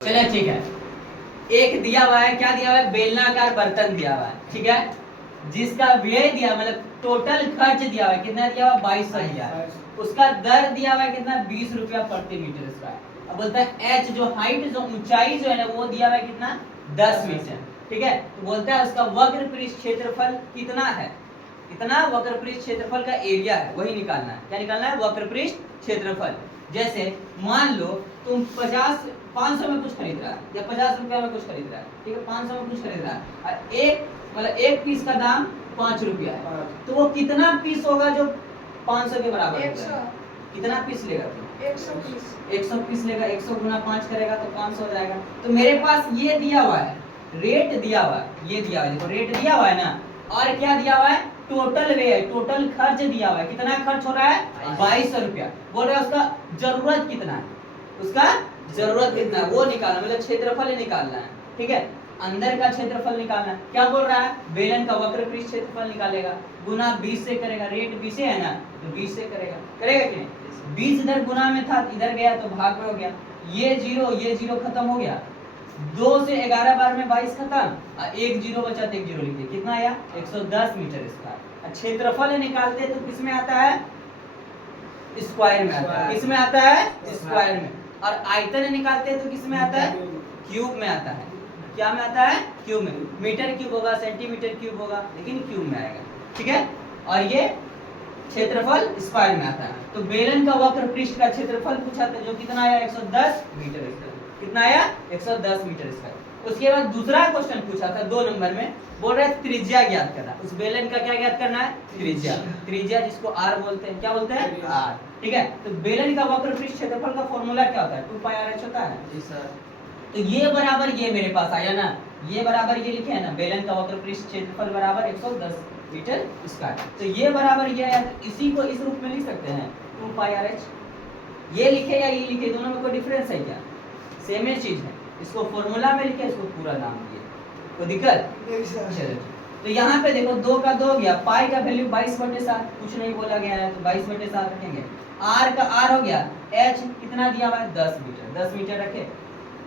चलिए ठीक है। एक दिया हुआ है, क्या दिया हुआ है, बेलनाकार बर्तन दिया हुआ है, ठीक है, जिसका व्यय दिया मतलब टोटल खर्च दिया हुआ है, कितना दिया हुआ है, 2200 दिया है। उसका दर दिया हुआ है कितना, 20 रुपया प्रति मीटर स्क्वायर। अब बोलता है एच जो हाइट जो ऊंचाई जो है ना वो दिया हुआ है कितना, 10 मीटर, ठीक है। तो बोलता है उसका वक्र पृष्ठ क्षेत्रफल कितना है, कितना वक्र पृष्ठ क्षेत्रफल का एरिया है वही निकालना है। क्या निकालना है, वक्र पृष्ठ क्षेत्रफल। जैसे मान लो तुम 500 में कुछ खरीद रहा है या 50 रुपया में कुछ खरीद रहा है, ठीक है, 500 में कुछ खरीद रहा है और एक पीस का दाम 5 रुपया है, तो वो कितना पीस होगा जो 500 के बराबर होगा, कितना पीस लेगा तुम, 100 पीस लेगा। 100 गुना 5 करेगा तो 500 हो जाएगा। तो मेरे पास ये दिया हुआ है, रेट दिया हुआ है, ये दिया हुआ है, देखो रेट दिया हुआ है ना, और क्या दिया हुआ है, टोटल व्यय, टोटल खर्च दिया हुआ है। कितना खर्च हो रहा है, 2200 रुपया। बोल रहा है उसका जरूरत कितना है, उसका जरूरत कितना है वो निकालना, मतलब क्षेत्रफल निकालना है, ठीक है, अंदर का क्षेत्रफल निकालना है। क्या बोल रहा है, बेलन का वक्र पृष्ठ क्षेत्रफल निकालेगा, गुना 20 से करेगा, रेट 20 है ना तो 20 से करेगा, करेगा कि नहीं। 20 इधर गुना में था, इधर गया तो भाग में हो गया, ये जीरो खत्म हो गया, 2 से 11 बार में 22 खत्म और एक जीरो बचा तो एक जीरो लिख दिया, कितना आया, 110 मीटर स्क्वायर। क्षेत्रफल निकालते तो किस में आता है, स्क्वायर में आता है, किस में आता है, स्क्वायर में। और आयतन निकालते हैं तो किस में आता है, क्यूब में आता है। क्या में आता है, क्यूब में। मीटर क्यूब होगा, सेंटीमीटर क्यूब होगा, लेकिन क्यूब में आएगा, ठीक है। और ये क्षेत्रफल स्क्वायर में आता है। तो बेलन का वक्र पृष्ठ का क्षेत्रफल पूछा था जो कितना आया, 110 मीटर स्क्वायर। कितना आया, 110 मीटर स्क्वायर। उसके बाद दूसरा क्वेश्चन पूछा था 2 नंबर में, बोल रहा है त्रिज्या ज्ञात करना। उस बेलन का क्या ज्ञात करना है, त्रिज्या। त्रिज्या जिसको आर बोलते हैं, क्या बोलते हैं, आर, ठीक है। तो बेलन का वक्र पृष्ठ क्षेत्रफल का फॉर्मूला क्या होता है, 2πr/h होता है। जी सर। तो ये बराबर ये मेरे पास आया ना, ये बराबर ये लिखे है ना, बेलन का वक्र पृष्ठ क्षेत्रफल बराबर 110 मीटर स्क्वायर। तो ये बराबर ये है, तो इसी को इस रूप में लिख सकते हैं 2πr/h। ये लिखे या ये लिखे, दोनों में कोई डिफरेंस है क्या, सेम ही चीज है। इसको फॉर्मूला में लिखे, इसको पूरा नाम दिए, कोई दिक्कत। चलो तो यहाँ पे देखो 2 का 2 गया, पाई का वैल्यू 22/7, कुछ नहीं बोला गया है तो 22/7 रखेंगे। आर का आर हो गया, एच कितना दिया हुआ है, 10 मीटर, 10 मीटर रखे।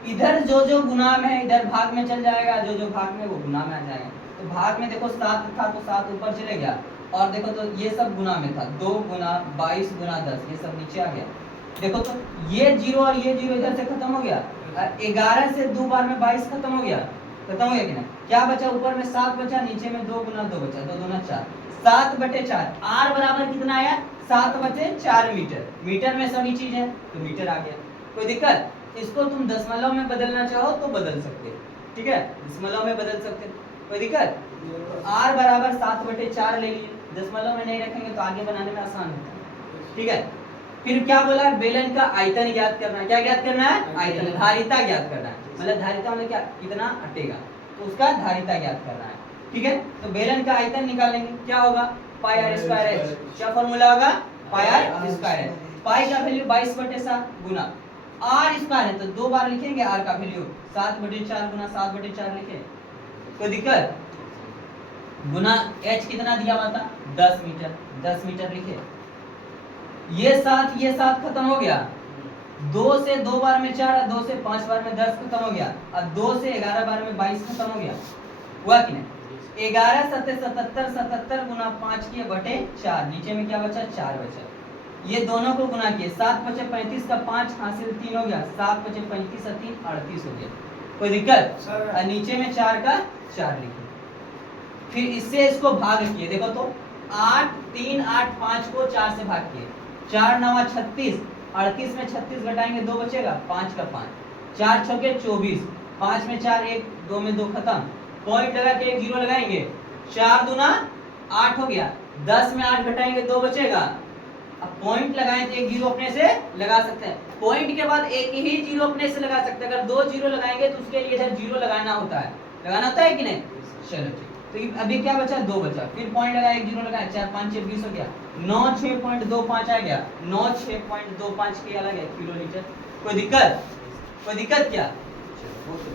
इधर जो गुना में है इधर भाग में चल जाएगा, जो भाग में वो गुना में आ जाएगा। तो भाग में देखो 7 था तो 7 ऊपर चले गया, और देखो तो ये सब गुना में था, 2 गुना 22 गुना 10, ये सब नीचे आ गया। देखो तो ये जीरो और ये जीरो इधर से खत्म हो गया, 11 से 2 बार में 22 खत्म हो गया, खत्म हो गया कि नहीं। क्या बचा, ऊपर में 7 बचा, नीचे में 2 गुना 2 बचा, 2 दूना 4, 7/4। आर बराबर कितना आया, 7/4 मीटर। मीटर में सभी चीज है तो मीटर आ गया, कोई दिक्कत। इसको तुम दशमलव में बदलना चाहो तो बदल सकते, ठीक है, दशमलव में बदल सकते, कोई दिक्कत। आर बराबर 7/4 ले लिए, दशमलव में नहीं रखेंगे तो आगे बनाने में आसान होता है, ठीक है। फिर क्या बोला, बेलन का आयतन ज्ञात करना है। क्या ज्ञात करना है, आयतन, धारिता ज्ञात करना है। मतलब धारिता मतलब क्या, कितना अटेगा, तो उसका धारिता ज्ञात करना है, ठीक है। तो बेलन का आयतन निकालेंगे, क्या होगा, πr²h। क्या फॉर्मूला होगा, πr²h। पाई का वैल्यू 22/7 गुना आर स्क्वायर है तो 2 बार लिखेंगे, आर का वैल्यू 7/4 गुना 7/4 लिखे, कोई दिक्कत। गुना h कितना दिया हुआ था, 10 मीटर, 10 मीटर लिखे। ये 7 खत्म हो गया, 2 से 2 बार में 4, 2 से 5 बार में 10 खत्म हो गया, और 2 से 11 बार में 22 खत्म हो गया, हुआ कि नहीं। 11 7 77, 77 गुना 5 किए बटे 4, नीचे में क्या बचा, 4 बचा। ये दोनों को गुना किए, 7×5 का 5 हासिल 3 हो गया, 7×35 और 3 38 हो गया, कोई दिक्कत। और नीचे में 4 का 4 लिखे। फिर इससे इसको भाग किए, देखो तो 8 3 8 5 को 4 से भाग किए, 4 9 36, 38 में 36 घटाएंगे 2 बचेगा, 5 का 5, 4 छके 24, 5 में 4 1, 2 में 2 खत्म। पॉइंट लगा के एक जीरो लगाएंगे, 4 दूना 8 हो गया, 10 में 8 घटाएंगे 2 बचेगा। अब पॉइंट लगाएं तो एक जीरो अपने से लगा सकते हैं, पॉइंट के बाद एक ही जीरो अपने से लगा सकते हैं। अगर 2 जीरो लगाएंगे तो उसके लिए इधर जीरो लगाना होता है कि नहीं। चलो ठीक, तो अभी क्या बचा, 2 बचा, फिर पॉइंट लगाया, एक जीरो लगाया, 4 5 6 20 हो गया, 9 6.25 आ गया, 9 6.25 के अलग है किलोमीटर, कोई दिक्कत क्या, चलो हो तो